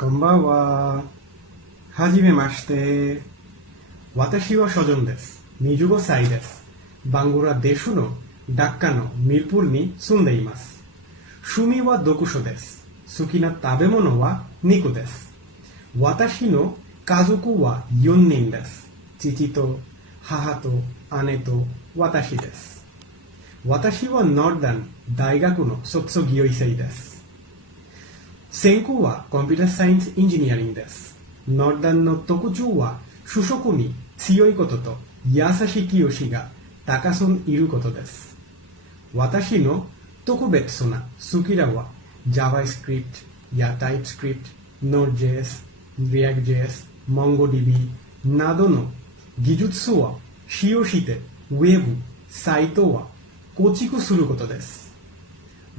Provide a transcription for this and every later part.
こんばんは。はじめまして。私は所存です。25歳です。バングラデシュのダッカのミルプールに住んでいます。趣味は読書です。好きな食べ物は肉です。私の家族は4人です。父と母と姉と私です。私はノーダン大学の卒業生です。専攻はコンピュータサイエンスエンジニアリングです。ノーダンの特徴は主食に強いことと優しい清がたくさんいることです。私の特別なスキルは JavaScript や TypeScript、Node.js、React.js、MongoDB などの技術を使用してウェブ、サイトを構築することです。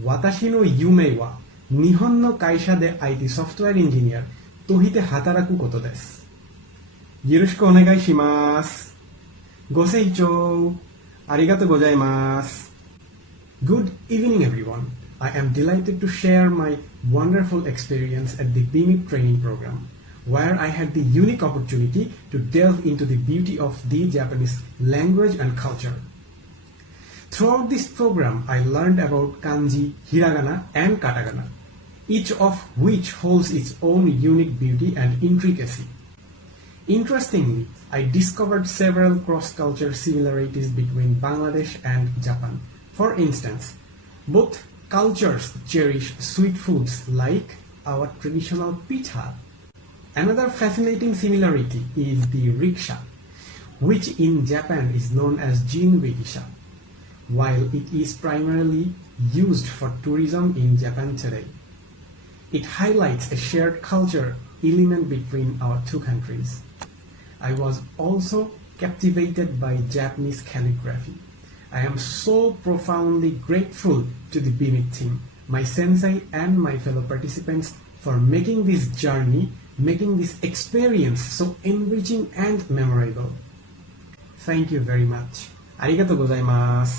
私の夢は日本の会社で IT ソフトウェアエンジニアとして働くことです。よろしくお願いします。ご清聴ありがとうございます。Good evening, everyone. I am delighted to share my wonderful experience at the BMIP training program, where I had the unique opportunity to delve into the beauty of the Japanese language and culture. Throughout this program, I learned about kanji, hiragana, and katakana, each of which holds its own unique beauty and intricacy. Interestingly, I discovered several cross-cultural similarities between Bangladesh and Japan. For instance, both cultures cherish sweet foods like our traditional pitha. Another fascinating similarity is the rickshaw, which in Japan is known as jinriksha, while it is primarily used for tourism in Japan today. It highlights a shared culture element between our two countries. I was also captivated by Japanese calligraphy. I am so profoundly grateful to the BMIT team, my sensei and my fellow participants for making this journey, making this experience so enriching and memorable. Thank you very much. ありがとうございます。